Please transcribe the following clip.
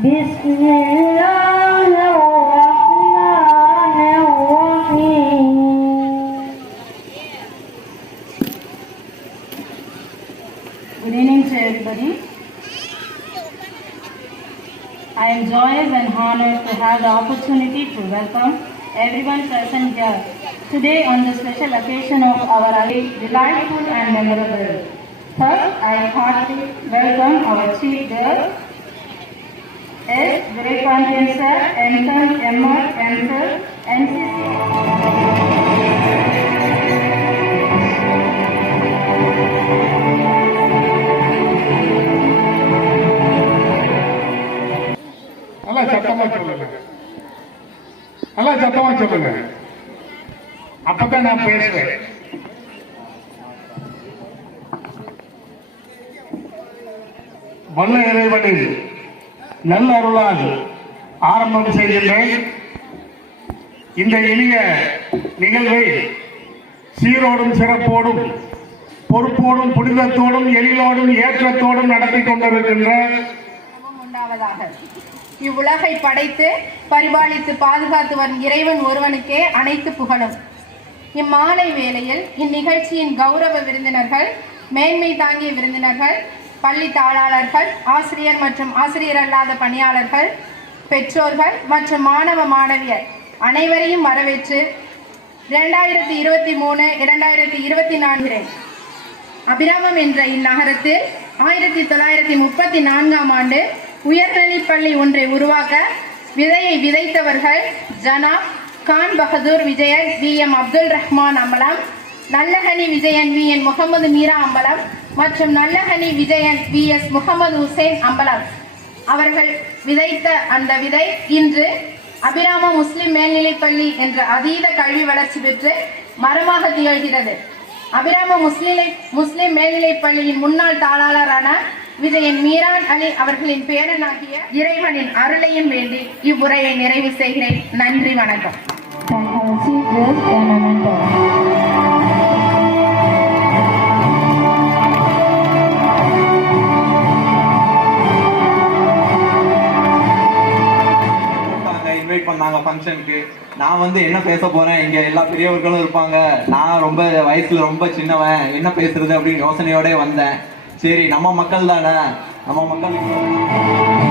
Good evening to everybody. I am joyous and honored to have the opportunity to welcome everyone present here today on the special occasion of our delightful and memorable. First, I heartily welcome our chief guest, S. Vivekanand sir, Ensign M.R. Cancer, NCC. நல்லா சத்தமா சொல்லுங்க நல்லா சத்தமா சொல்லுங்க அப்பதான் நான் பேசுவேன் வல்ல இறைவனின் நல்ல அருளால் ஆரம்பம் செய்கின்றேன். இந்த இனிய நிகழ்வை சீரோடும் சிறப்போடும் பொறுப்போடும் புனிதத்தோடும் எழிலோடும் ஏற்றத்தோடும் நடத்தி கொண்டிருக்கின்ற உண்டாவதாக. இவ்வுலகை படைத்து பரிபாலித்து பாதுகாத்து வரும் இறைவன் ஒருவனுக்கே அனைத்து புகழும். இம்மாலை வேளையில் இந்நிகழ்ச்சியின் கௌரவ விருந்தினர்கள் மேன்மை தாங்கிய விருந்தினர்கள் பள்ளி தாளாளர்கள் ஆசிரியர் மற்றும் ஆசிரியர் அல்லாத பணியாளர்கள் பெற்றோர்கள் மற்றும் மாணவ மாணவியர் அனைவரையும் வரவேற்று இரண்டாயிரத்தி இருபத்தி மூணு இரண்டாயிரத்தி இருபத்தி நான்கு அபிராமம் என்ற இந்நகரத்தில் ஆயிரத்தி தொள்ளாயிரத்தி முப்பத்தி நான்காம் ஆண்டு உயர்நிலைப் பள்ளி ஒன்றை உருவாக்க விதையை விதைத்தவர்கள் ஜனா கான் பகதூர் விஜயர் வி எம் அப்துல் ரஹ்மான் அமலம் நல்லஹனி விஜயன் வி என் முகமது மீரா அம்பலம் மற்றும் நல்லஹனி விஜயன் வி எஸ் முகமது ஹுசேன் அம்பலம். அவர்கள் விதைத்த அந்த விதை இன்று அபிராம முஸ்லிம் மேல்நிலைப்பள்ளி என்ற அதீத கல்வி வளர்ச்சி பெற்று மரமாக திகழ்கிறது. அபிராம முஸ்லிம் முஸ்லிம் மேல்நிலைப்பள்ளியின் முன்னாள் தாளாளரான விஜயன் மீரான் அலி அவர்களின் பேரனாகிய இறைவனின் அருளையும் வேண்டி இவ்வுரையை நிறைவு செய்கிறேன். நன்றி வணக்கம். பண்ணாங்க ஃபங்க்ஷனுக்கு நான் வந்து என்ன பேச போகிறேன் இங்கே எல்லா பெரியவர்களும் இருப்பாங்க. நான் ரொம்ப வயசில் ரொம்ப சின்னவன். என்ன பேசுறது அப்படின்னு யோசனையோட வந்தேன். சரி நம்ம மக்கள் தானே. நம்ம மக்கள்